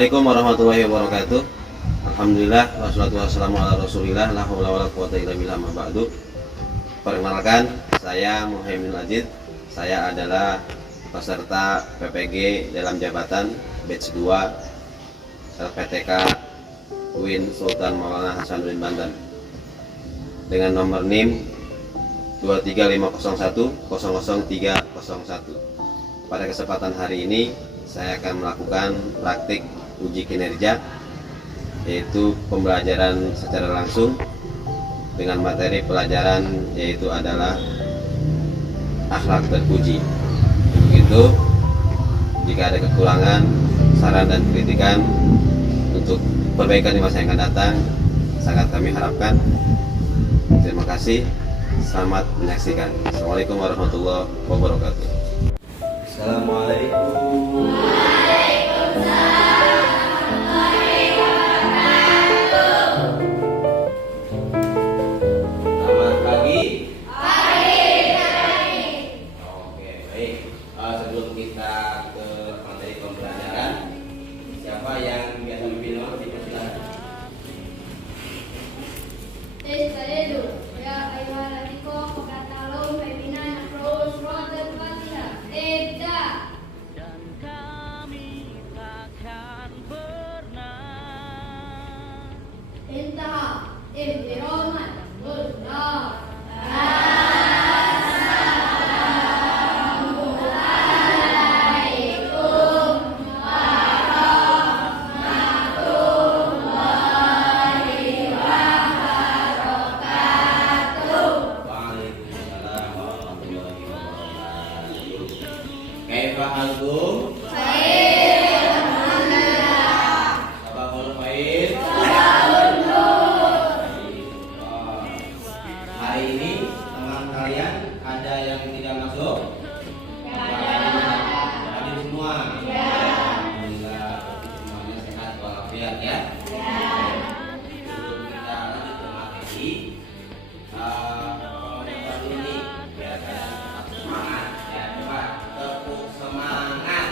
Assalamualaikum warahmatullahi wabarakatuh. Alhamdulillah wassalatu wassalamu ala Rasulillah la haula wala quwwata illa billah ma ba'du. Perkenalkan, saya Muhammad Ajid. Saya adalah peserta PPG dalam jabatan batch 2 LPTK UIN Sultan Maulana Hasanuddin Banten dengan nomor NIM 23501 00301. Pada kesempatan hari ini saya akan melakukan praktik uji kinerja, yaitu pembelajaran secara langsung dengan materi pelajaran yaitu adalah akhlak terpuji. Begitu, jika ada kekurangan, saran dan kritikan untuk perbaikan di masa yang akan datang sangat kami harapkan. Terima kasih, selamat menyaksikan. Assalamualaikum warahmatullahi wabarakatuh. Assalamualaikum. Selamat pagi. Oke, baik. Sebelum kita ke materi pembelajaran, siapa yang biasa memimpin orang dipersilakan. Waalaikumsalam warahmatullahi wabarakatuh. Kaifa halkum? Sabahul khair. Hari ini teman kalian ada yang tidak masuk? Hadir semua? Alhamdulillah, semuanya sehat walafiat ya. Sebelum kita lanjut ke materi, komunitas ini biar tetap semangat ya. Coba tepuk semangat.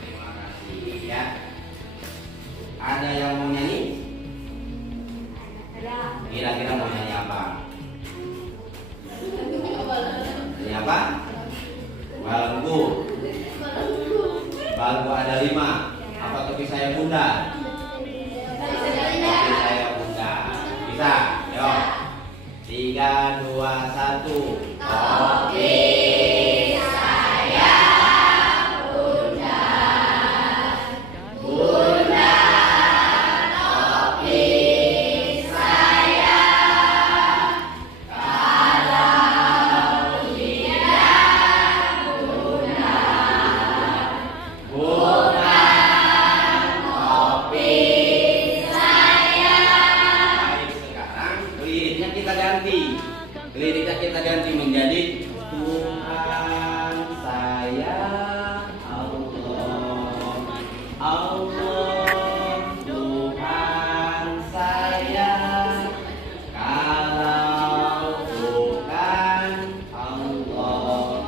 Terima kasih ya. Ada yang mau nyanyi? Kira-kira mau nyanyi apa? Nyanyi apa? Balenggu. Balenggu ada 5. Apa topi saya bunda? Topi saya bunda. Bisa? Yo. 3, 2, 1. Topi saya bunda. Bunda, topi saya. Kalau tidak bunda, bukan topi saya. Baik, sekarang liriknya kita ganti. Liriknya kita ganti menjadi Tuhan saya Allah, Allah Tuhan saya. Kalau bukan Allah,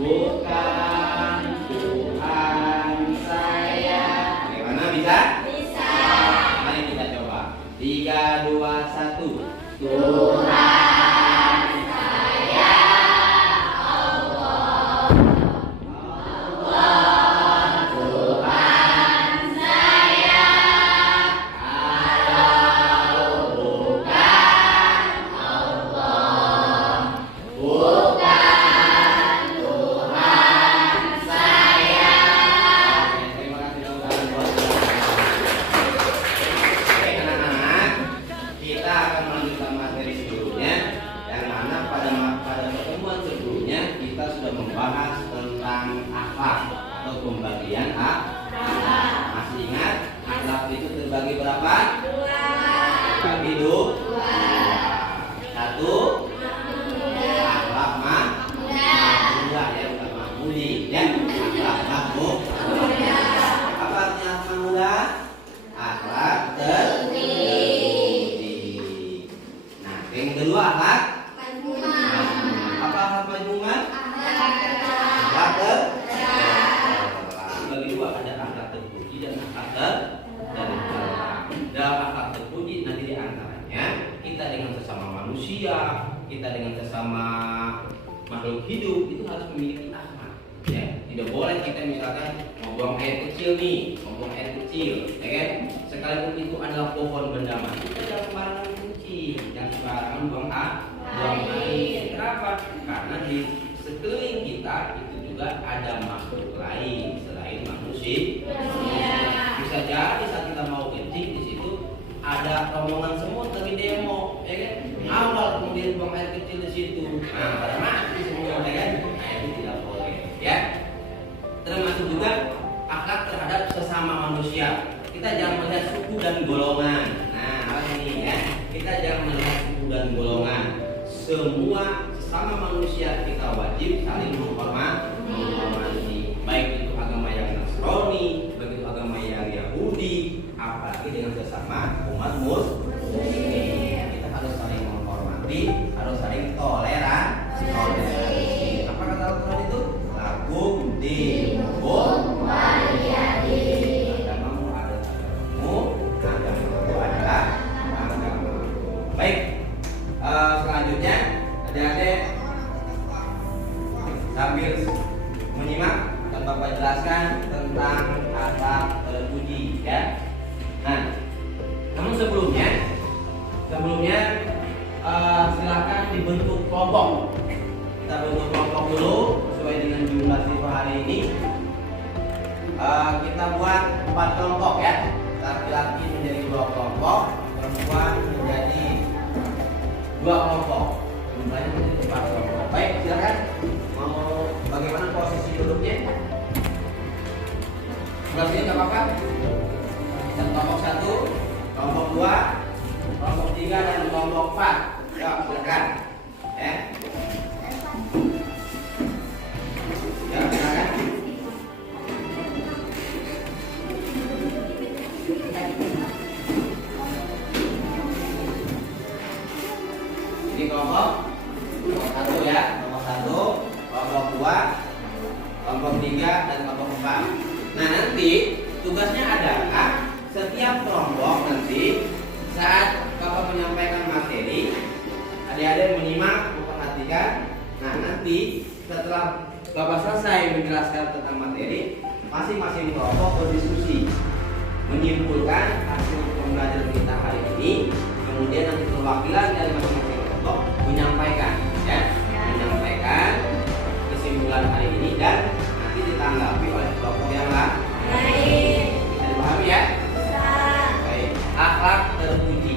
bukan Tuhan saya. Bagaimana, bisa? Bisa. Mari kita coba. 3, 2, 1. Tuhan saya Allah, Allah Tuhan saya. Kalau bukan Allah, bukan Tuhan saya. Oke, terima kasih Tuhan buat Oke, anak-anak, kita akan melanjutkan materi sebelumnya, yang mana pada pertemuan sebelumnya kita sudah membahas tentang akhlak atau pembagian akhlak. Masih ingat akhlak itu terbagi berapa? 2. Bagi 2. 1 akhlak mahmudah ya, bukan mahmudi ya. Akhlak mahmudah. Apa artinya akhlak mahmudah? Akhlak terpuji. Nah, yang kedua akhlak akhlak terpuji nanti diantaranya kita dengan sesama manusia, kita dengan sesama makhluk hidup itu harus memiliki akhlak. Ya, tidak boleh kita misalkan mau buang air kecil nih, mau buang air kecil, ya kan? Sekalipun itu adalah pohon benda mati, kita jangan sembarangan kencing, jangan sembarangan buang air. Kenapa? Karena di sekeliling kita itu juga ada makhluk lain selain manusia. Bisa jadi saat kita mau kencing di situ ada rombongan semut lagi demo, ya kan? Awal kemudian buang air kecil di situ, nah pada mati semua, ya kan? Nah itu tidak boleh, ya. Termasuk juga akhlak terhadap sesama manusia. Kita jangan melihat suku dan golongan. Nah apa ini ya? Kita jangan melihat suku dan golongan. Semua sesama manusia kita wajib saling menghormati. Baik itu agama yang Nasrani, baik itu agama yang Yahudi, apalagi dengan sesama umat Muslim. Kita harus saling menghormati, harus saling toleransi. Apa kata Al-Quran itu? Lakum dinukum waliyadi. Agamamu ada agamamu adalah agamamu. Baik, selanjutnya adik-adik sambil menyimak akan Bapak jelaskan tentang akhlak terpuji, ya. Nah, namun sebelumnya silakan dibentuk kelompok. Kita bentuk kelompok dulu sesuai dengan jumlah siswa hari ini. Kita buat 4 kelompok ya. Laki-laki menjadi 2 kelompok, perempuan menjadi 2 kelompok. Jumlahnya menjadi 4 kelompok. Baik, silakan. Mau bagaimana posisi duduknya? Sebelah sini nggak apa-apa. Kelompok 1, kelompok 2, kelompok 3 dan kelompok 4. Ya, silakan. Ya. Ya, silakan. Ini kelompok 1 ya, kelompok 1, kelompok 2, kelompok 3 dan kelompok 4. Nah, nanti tugasnya adalah setiap kelompok nanti saat Bapak menyampaikan materi, adik-adik menyimak, memperhatikan. Nah, nanti setelah Bapak selesai menjelaskan tentang materi, masing-masing kelompok berdiskusi, menyimpulkan hasil pembelajaran kita hari ini. Kemudian nanti perwakilan dari masing-masing kelompok menyampaikan, ya, menyampaikan kesimpulan hari ini dan nanti ditanggapi oleh kelompok yang lain. Bisa dipahami ya? Baik. Akhlak terpuji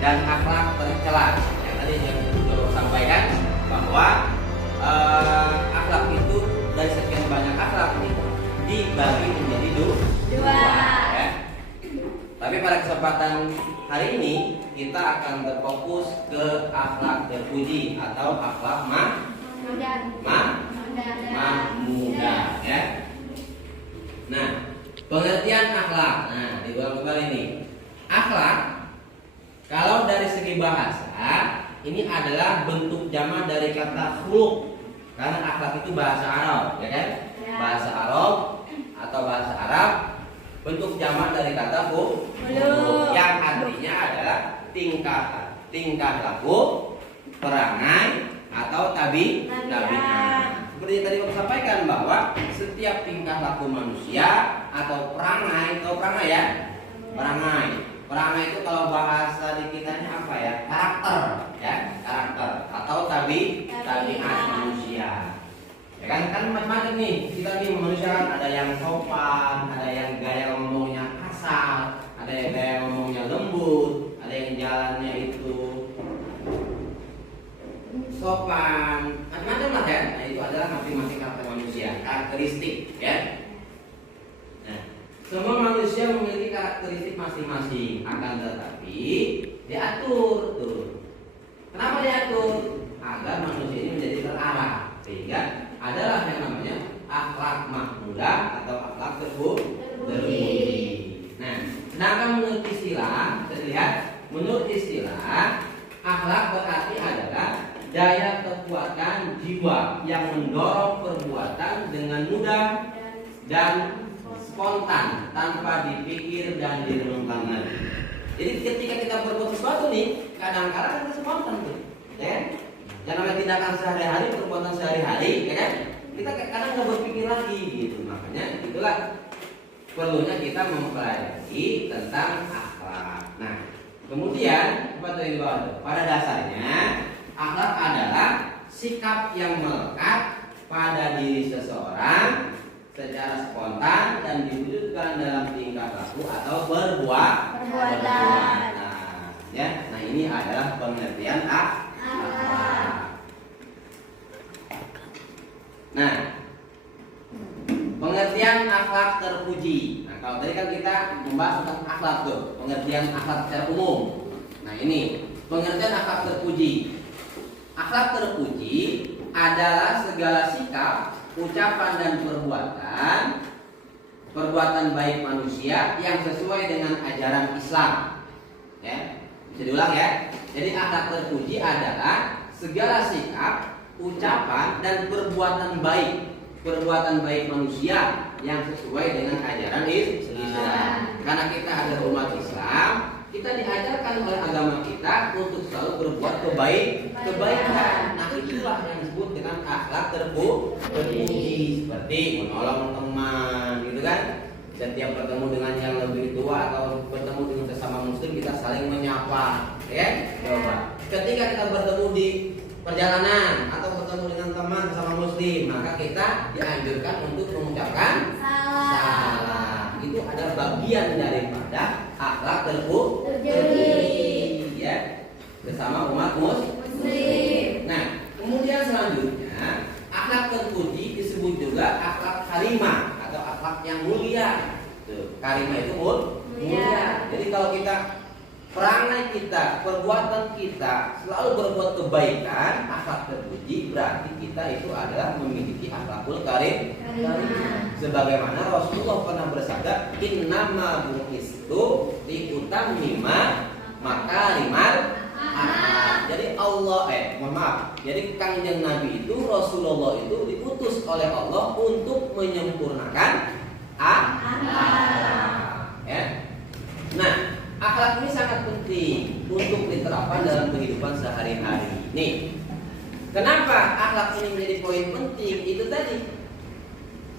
dan akhlak tercela. Yang tadi yang sudah sampaikan bahwa akhlak itu dari sekian banyak akhlak ini dibagi menjadi dua. Ya. Tapi pada kesempatan hari ini kita akan berfokus ke akhlak terpuji atau akhlak mahmudah, ya. Nah, pengertian akhlak. Nah, diulang kembali ini. Akhlak kalau dari segi bahasa ini adalah bentuk jamak dari kata khuluq. Karena akhlak itu bahasa Arab, ya kan? Ya. Bahasa Arab atau bahasa Arab bentuk jamak dari kata khuluq yang artinya adalah tingkah laku, perangai atau tabiat. Seperti yang tadi Bapak sampaikan bahwa setiap tingkah laku manusia atau perangai ya, perangai itu kalau bahasa di kitanya apa ya? Karakter atau tabiat manusia. Ya kan macam-macam nih. Kita nih manusia kan ada yang sopan, ada yang gaya ngomongnya kasar, ada yang gaya ngomongnya lembut, ada yang jalannya itu sopan, macam-macam lah ya. Nah, itu adalah masing-masing karakter manusia, karakteristik ya. Nah, semua manusia memiliki karakteristik masing-masing, akan tetapi diatur tuh. Kenapa diatur? Agar manusia ini menjadi terarah, sehingga adalah yang namanya akhlak mahmudah atau akhlak terpuji. Nah, sedangkan menurut istilah, kita lihat menurut istilah akhlak berarti adalah daya kekuatan jiwa yang mendorong perbuatan dengan mudah dan spontan tanpa dipikir dan direnungkan lagi. jadi ketika kita berbuat sesuatu nih, kadang-kadang kita spontan tuh, ya kan? Yang namanya tindakan sehari-hari, perbuatan sehari-hari, ya kan? Kita kadang nggak berpikir lagi gitu. Makanya itulah perlunya kita mempelajari tentang akhlak. Nah, kemudian pada dasarnya akhlak adalah sikap yang melekat pada diri seseorang secara spontan dan diwujudkan dalam tingkah laku atau perbuatan. Ya, nah ini adalah pengertian akhlak. Nah, pengertian akhlak terpuji. Nah, kalau tadi kan kita membahas tentang akhlak tuh, pengertian akhlak secara umum. Nah, ini pengertian akhlak terpuji. Akhlak terpuji adalah segala sikap, ucapan dan perbuatan baik manusia yang sesuai dengan ajaran Islam. Ya, bisa diulang ya. Jadi akhlak terpuji adalah segala sikap, ucapan dan perbuatan baik manusia yang sesuai dengan ajaran Islam. Karena kita ada umat Islam, kita diajarkan oleh agama kita untuk selalu berbuat kebaikan. Nah, itulah yang disebut dengan akhlak terpuji, seperti menolong teman, gitu kan? Setiap bertemu dengan yang lebih tua atau bertemu dengan sesama muslim, kita saling menyapa, ya? Coba. Ketika kita bertemu di perjalanan atau bertemu dengan teman sama muslim, maka kita dianjurkan untuk mengucapkan salam. Itu adalah bagian daripada akhlak terpuji, ya, bersama umat muslim. Nah, kemudian selanjutnya akhlak terpuji disebut juga akhlak karimah atau akhlak yang mulia. Tuh, karimah itu mulia. Jadi kalau kita perangai kita, perbuatan kita selalu berbuat kebaikan, akhlak terpuji, berarti kita itu adalah memiliki akhlakul karim. Sebagaimana Rasulullah pernah bersabda, innama bu'istu liutammima makarimal akhlak. Jadi jadi kanjeng Nabi itu, Rasulullah itu diutus oleh Allah untuk menyempurnakan akhlak. Ya. Nah, akhlak ini sangat penting untuk diterapkan dalam kehidupan sehari-hari. Nih, kenapa akhlak ini menjadi poin penting? Itu tadi,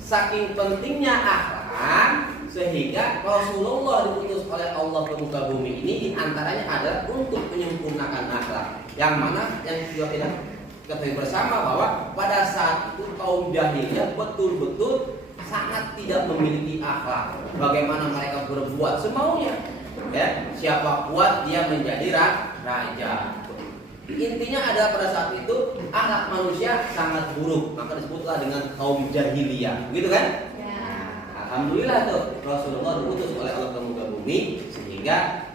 saking pentingnya akhlak sehingga Rasulullah diutus oleh Allah ke muka bumi ini diantaranya adalah untuk menyempurnakan akhlak. Yang mana yang sudah kita ketahui bersama bahwa pada saat itu kaum jahiliyah betul-betul sangat tidak memiliki akhlak. Bagaimana mereka berbuat semaunya. Ya, siapa kuat dia menjadi raja. Intinya adalah pada saat itu akhlak manusia sangat buruk, maka disebutlah dengan kaum jahiliyah, gitu kan? Ya. Alhamdulillah tuh Rasulullah diutus oleh Allah ke muka bumi sehingga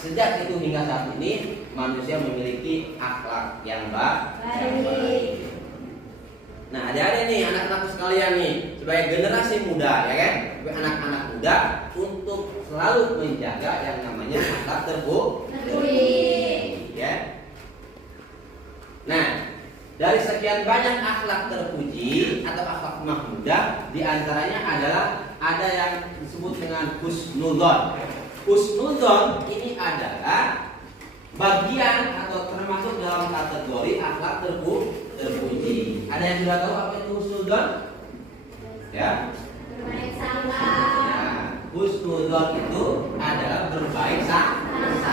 sejak itu hingga saat ini manusia memiliki akhlak yang baik. Nah, adik-adik nih, anak-anakku sekalian nih, sebagai generasi muda, ya kan, sebagai anak-anak muda untuk selalu menjaga yang namanya akhlak terpuji, ya. Nah, dari sekian banyak akhlak terpuji atau akhlak mahmudah, diantaranya adalah ada yang disebut dengan husnudzon. Husnudzon ini adalah bagian atau termasuk dalam kategori akhlak terpuji. Ada yang sudah tahu apa itu husnudzon? Ya. Berbaik sangka. Nah, husnudzon itu adalah berbaik sangka.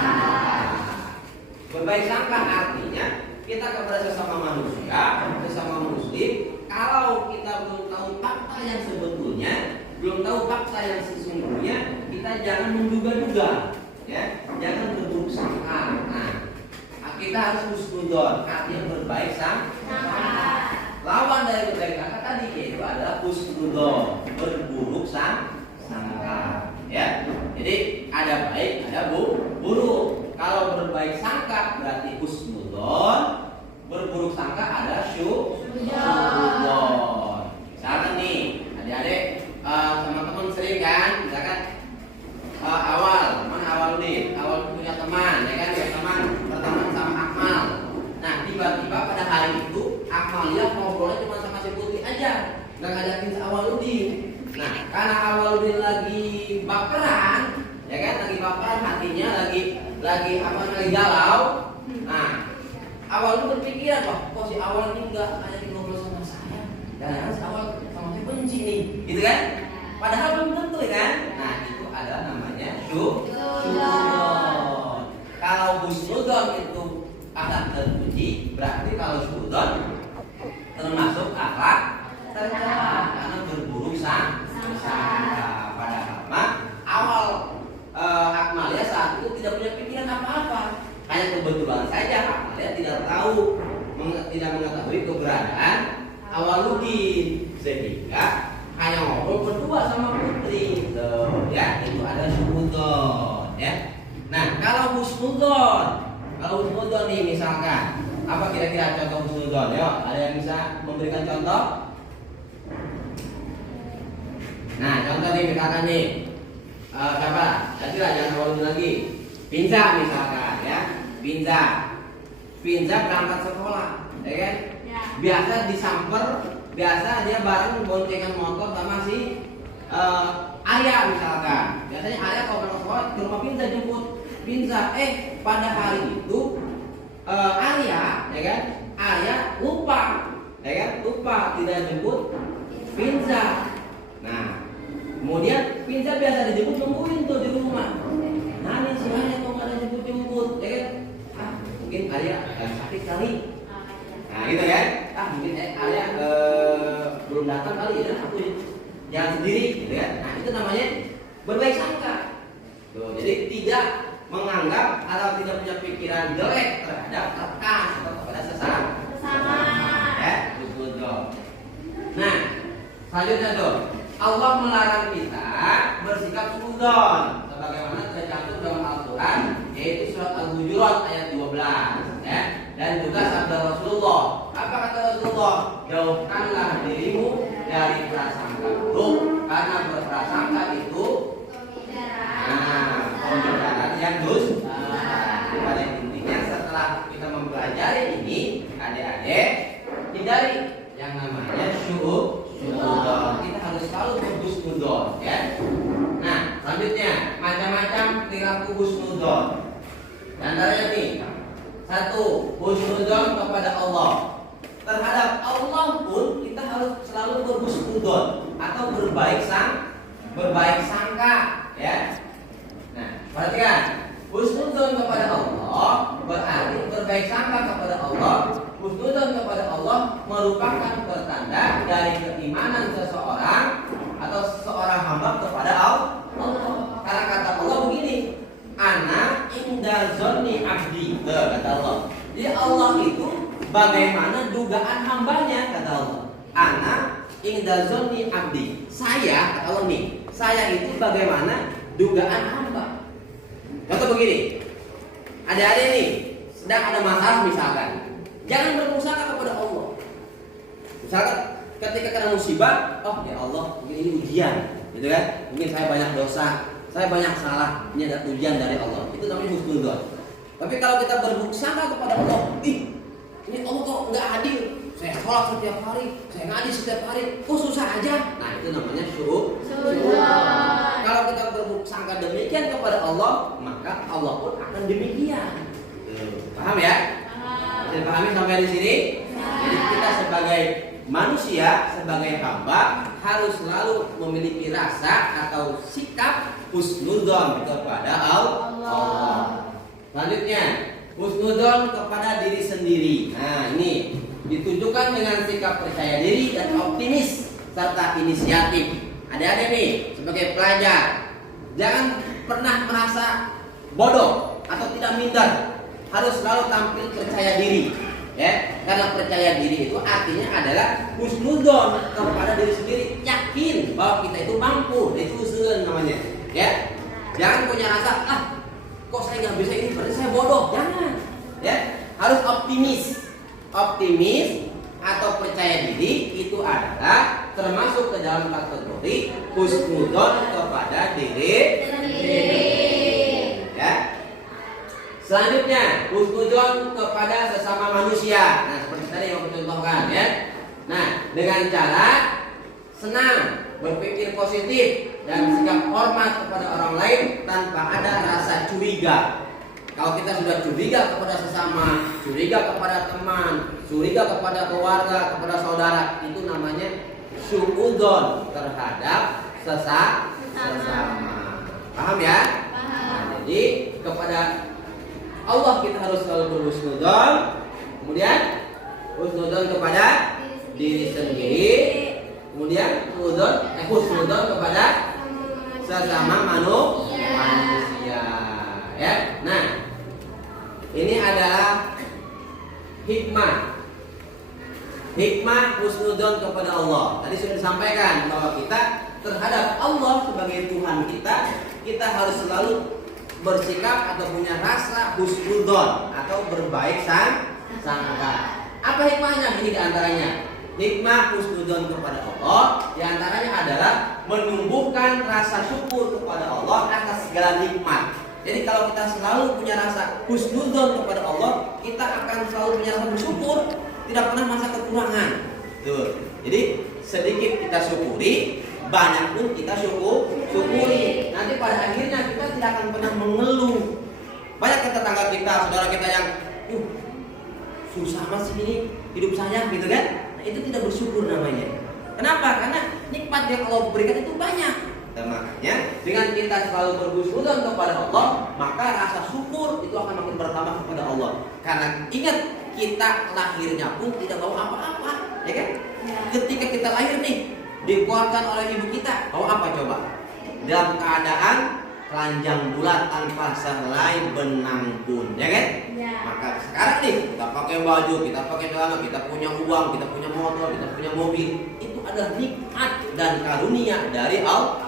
Berbaik sangka artinya kita kepada sesama manusia, sesama muslim, kalau kita belum tahu fakta yang sebetulnya, belum tahu fakta yang sesungguhnya, kita jangan menduga-duga, ya, jangan berburuk sangka. Nah, kita harus husnudzon, artinya berbaik sangka. Lawan dari berbaik sangka tadi yaitu adalah husnudzon, berburuk sangka. Ya, jadi ada baik, ada buruk. Kalau berbaik sangka berarti husnudzon, berburuk sangka adalah syuudzon. Misalkan nih, adik-adik teman-teman sering kan, misalkan awal punya teman, ya kan, punya teman berteman sama Akmal. Nah, tiba-tiba pada hari itu Akmalnya ngobrolnya cuma sama si Putih aja, nggak ngajakin si Awaludin. Nah, karena Awaludin lagi baperan, ya kan, lagi baperan, hatinya lagi lagi galau. Nah, awal itu berpikiran, kok si awal ini nggak kayak ngobrol sama saya. Dan si awal sama saya benci nih, gitu kan? Padahal belum tentu kan? Nah, itu adalah namanya syukuron. Kalau husnudon itu akan terpuji, berarti kalau syukuron termasuk akhlak tercela karena berburuk sangka. Padahal awal Akmalia saat itu tidak punya pikiran apa-apa. Hanya kebetulan saja Akmalia tidak mengetahui keberadaan Awaludin, sehingga hanya ngobrol berdua sama putri. Ya, itu ada syukuron, ya. Nah, kalau husnudon nih misalkan, apa kira-kira contoh husnudon? Yuk, ada yang bisa memberikan contoh? Nah, contoh nih misalkan nih, siapa? Jangan Awaludin lagi. Pinza misalkan, ya. Pinza berangkat sekolah, ya kan? Ya. Biasa disamper, biasa dia bareng boncengan motor sama si Arya misalkan. Biasanya Arya kalau berangkat sekolah ke rumah Pinza jemput Pinza. Pada hari itu Arya, ya kan? Arya lupa, ya kan? Lupa tidak jemput Pinza. Nah, kemudian Pinza biasa dijemput nungguin tuh di rumah. Nah, ini si Arya kok nggak ada jemput, ya kan? Mungkin Arya sakit kali. Nah, gitu kan? Mungkin Arya belum datang kali ya, aku jalan sendiri, gitu kan? Nah, itu namanya berbaik sangka. Tuh, jadi tidak menganggap atau tidak punya pikiran jelek terhadap rekan atau kepada sesama. Ya, betul. Nah, selanjutnya tuh, Allah melarang kita bersikap suudzon sebagaimana tercantum dalam Al-Qur'an, yaitu surat Al-Hujurat ayat 12, ya. Dan juga sabda Rasulullah. Apa kata Rasulullah? Jauhkanlah dirimu dari prasangka buruk, karena berprasangka itu pembicaraan yang dusta. Pada intinya setelah kita mempelajari ini, adik-adik hindari yang namanya syuudzon. Kita harus selalu berhusnudon, ya. Nah, selanjutnya macam-macam perilaku husnudon. Antaranya nih, satu, husnudon kepada Allah. Terhadap Allah pun kita harus selalu berhusnudon atau berbaik sangka, ya. Nah, perhatikan, husnudon kepada Allah berarti berbaik sangka kepada Allah. Husnudon kepada Allah merupakan pertanda dari keimanan seseorang atau seorang hamba kepada Allah. Karena kata Allah begini, ana inda zonni abdi, kata Allah. Jadi Allah itu bagaimana dugaan hambanya, kata Allah. Ana inda zonni abdi. Saya, kata Allah nih, saya itu bagaimana dugaan hamba. Contoh begini, adik-adik nih sedang ada masalah misalkan, jangan bermusyawarah kepada Allah. Misalkan ketika kena musibah, oh ya Allah, mungkin ini ujian, gitu kan? Mungkin saya banyak dosa, saya banyak salah, ini ada ujian dari Allah. Itu namanya husnudon. Tapi kalau kita bermusyawarah kepada Allah, ini Allah kok nggak adil. Saya sholat setiap hari, saya ngaji setiap hari, kok susah aja. Nah, itu namanya syuudzon. Kalau kita bersangka demikian kepada Allah, maka Allah pun akan demikian. Paham ya? Bisa pahami sampai di sini? Jadi kita sebagai manusia, sebagai hamba harus selalu memiliki rasa atau sikap husnudon kepada Allah. Selanjutnya, husnudon kepada diri sendiri. Nah, ini ditunjukkan dengan sikap percaya diri dan optimis serta inisiatif. Adik-adik nih sebagai pelajar, jangan pernah merasa bodoh atau tidak minder. Harus selalu tampil percaya diri, ya. Karena percaya diri itu artinya adalah husnudon kepada diri sendiri, yakin bahwa kita itu mampu. Itu husnudon namanya, ya. Jangan punya rasa kok saya nggak bisa ini, berarti saya bodoh. Jangan, ya. Harus optimis atau percaya diri itu adalah termasuk ke dalam kategori husnudon kepada diri sendiri, ya. Selanjutnya, husnudon kepada sesama manusia. Nah, seperti tadi yang aku contohkan, ya. Nah, dengan cara senang, berpikir positif dan sikap hormat kepada orang lain tanpa ada rasa curiga. Kalau kita sudah curiga kepada sesama, curiga kepada teman, curiga kepada keluarga, kepada saudara, itu namanya suudzon terhadap sesama. Paham ya? Nah, jadi kepada Allah kita harus selalu berhusnudzon. Kemudian husnudzon kepada diri sendiri. Kemudian husnudzon kepada sesama manusia. Ya. Nah, ini adalah hikmah husnudzon kepada Allah. Tadi sudah disampaikan bahwa kita terhadap Allah sebagai Tuhan kita harus selalu bersikap atau punya rasa husnudzon atau berbaik sangka. Apa hikmahnya? Ini diantaranya hikmah husnudzon kepada Allah diantaranya adalah menumbuhkan rasa syukur kepada Allah atas segala nikmat. Jadi kalau kita selalu punya rasa husnudzon kepada Allah, kita akan selalu punya rasa bersyukur, tidak pernah merasa kekurangan. Tuh. Jadi sedikit kita syukuri, banyak pun kita syukuri. Nanti pada akhirnya kita tidak akan pernah mengeluh. Banyak tetangga kita, saudara kita yang susah mas ini hidup saya gitu kan. Nah, itu tidak bersyukur namanya. Kenapa? Karena nikmat yang Allah berikan itu banyak. Dan makanya dengan kita selalu berhusnudzon kepada Allah, maka rasa syukur itu akan makin bertambah kepada Allah. Karena ingat, kita lahirnya pun tidak bawa apa-apa, ya kan? Ketika kita lahir nih, dikeluarkan oleh ibu kita, bawa apa coba? Dalam keadaan telanjang bulat tanpa sehelai benang pun, ya kan? Ya. Maka sekarang nih kita pakai baju, kita pakai celana, kita punya uang, kita punya motor, kita punya mobil, itu adalah nikmat dan karunia dari Allah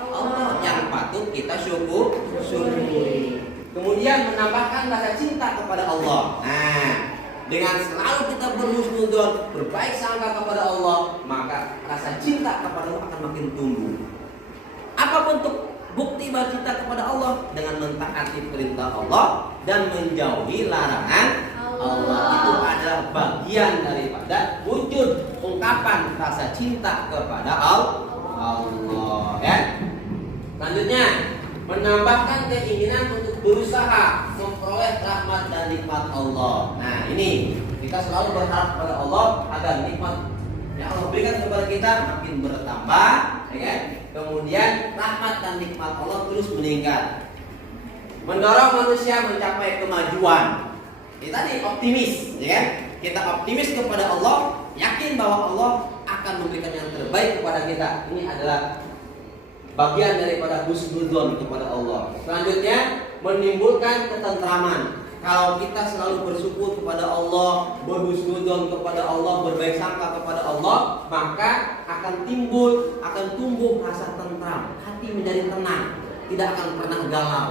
yang patut kita syukuri. Kemudian menambahkan rasa cinta kepada Allah. Nah, dengan selalu kita berhusnudzon, berbaik sangka kepada Allah, maka rasa cinta kepada Allah akan makin tumbuh. Apa bentuk bukti bahwa cinta kepada Allah? Dengan mentaati perintah Allah dan menjauhi larangan Allah. Itu adalah bagian daripada wujud ungkapan rasa cinta kepada Allah. Ya. Selanjutnya, menambahkan keinginan untuk berusaha memperoleh rahmat dan nikmat Allah. Nah, ini kita selalu berharap kepada Allah agar nikmat yang Allah berikan kepada kita makin bertambah, ya kan? Kemudian rahmat dan nikmat Allah terus meningkat. Mendorong manusia mencapai kemajuan. Kita tadi optimis, ya kan? Kita optimis kepada Allah, yakin bahwa Allah akan memberikan yang terbaik kepada kita. Ini adalah bagian daripada husnudzon kepada Allah. Selanjutnya, menimbulkan ketentraman. Kalau kita selalu bersyukur kepada Allah, berhusnudzon kepada Allah, berbaik sangka kepada Allah, maka akan tumbuh rasa tentram, hati menjadi tenang, tidak akan pernah galau.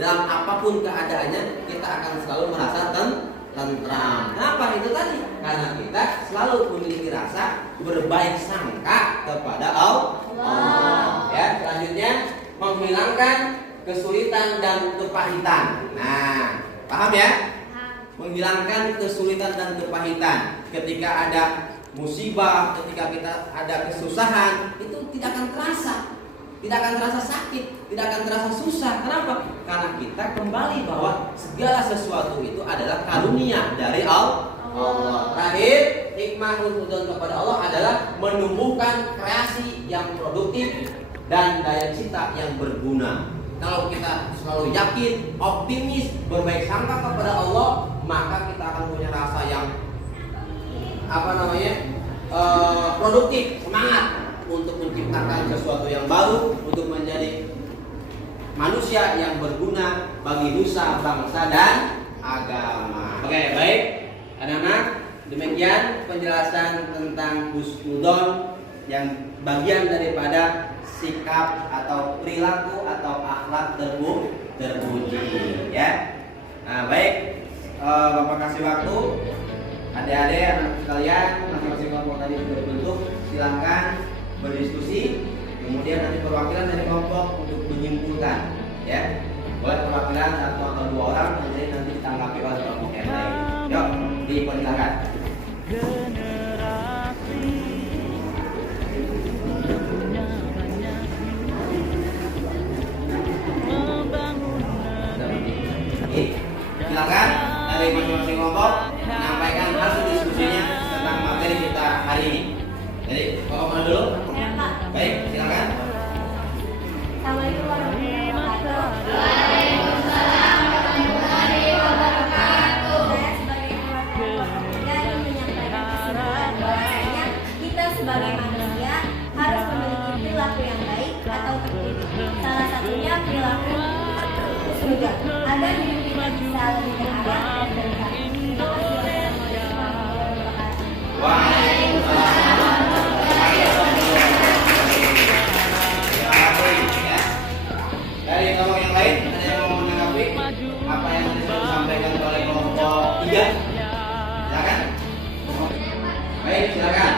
Dalam apapun keadaannya, kita akan selalu merasa tentram. Kenapa itu tadi? Karena kita selalu memiliki rasa berbaik sangka kepada Allah. Ya, selanjutnya menghilangkan kesulitan dan kepahitan. Nah, paham ya? Menghilangkan kesulitan dan kepahitan. Ketika ada musibah, ketika kita ada kesusahan, itu tidak akan terasa. Tidak akan terasa sakit, tidak akan terasa susah. Kenapa? Karena kita kembali bahwa segala sesuatu itu adalah karunia dari Allah. Terakhir, hikmah husnudzon kepada Allah adalah menumbuhkan kreasi yang produktif dan daya cipta yang berguna. Kalau kita selalu yakin, optimis, berbaik sangka kepada Allah, maka kita akan punya rasa yang produktif, semangat untuk menciptakan sesuatu yang baru, untuk menjadi manusia yang berguna bagi nusa, bangsa, dan agama. Oke, baik, anak-anak, demikian penjelasan tentang husnudzon yang bagian daripada sikap atau perilaku atau akhlak terpuji, ya. Nah, baik, Bapak kasih waktu, adik-adik, anak sekalian, masing-masing kelompok tadi sudah terbentuk, silahkan berdiskusi, kemudian nanti perwakilan dari kelompok untuk menyimpulkan, ya. Boleh perwakilan satu atau dua orang, nanti ditanggapi oleh kelompok yang lain. Yuk, dipersilakan. silakan dari masing-masing kelompok menyampaikan hasil diskusinya tentang materi kita hari ini. Jadi, kelompok mana dulu? Ya, Pak. Baik, silakan. Assalamualaikum warahmatullahi wabarakatuh. Saya sebagai keluarga ingin menyampaikan kesimpulan bahwasanya kita sebagai manusia harus memiliki perilaku yang baik atau tertib. Salah satunya perilaku husnuzon agar hidup kita bisa lebih terarah dan berkah. Terima kasih. Wassalamualaikum warahmatullahi wabarakatuh. Waalaikumsalam. Ya. Dari kelompok yang lain ada yang mau menanggapi apa yang disampaikan oleh kelompok 3? Silakan. Baik, silakan.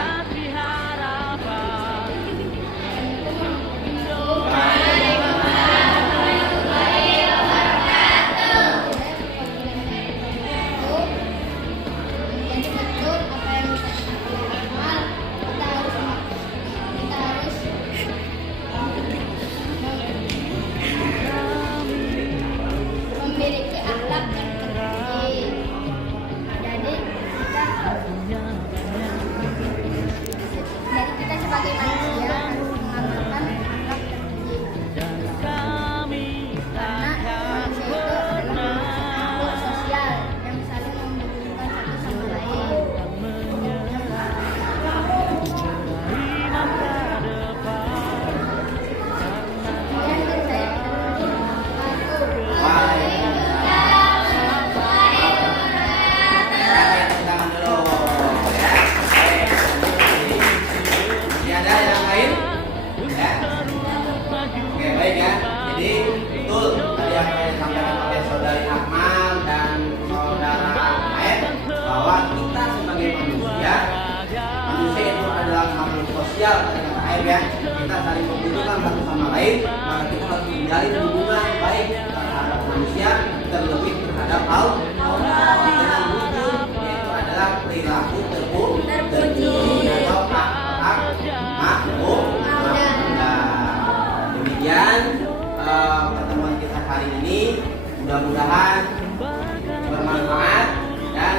Jadi betul apa yang kita amal, kita harus memiliki akhlak yang tinggi. Jadi kita sebagai manusia harus mengamalkan akhlak yang tinggi. Karena manusia itu adalah makhluk sosial yang saling membutuhkan satu sama lain. Kemudian saya Tangan dulu. Ya. Baik. Masih ada yang lain? Ya. Oke, baik ya. Jadi betul tadi apa yang disampaikan oleh saudari Akmal dan saudara Aed bahwa kita sebagai manusia itu adalah makhluk sosial tadi kata Aed ya. Kita saling membutuhkan satu sama lain, maka kita harus menjalin hubungan baik terhadap manusia, terlebih terhadap Allah dengan wujud yaitu adalah perilaku terpuji atau makhluk. Demikian pertemuan kita hari ini, mudah-mudahan bermanfaat. Dan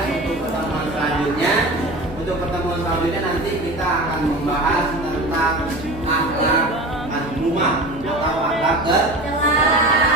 untuk pertemuan selanjutnya nanti kita akan membahas tentang akhlak mazmumah atau akhlak tercela.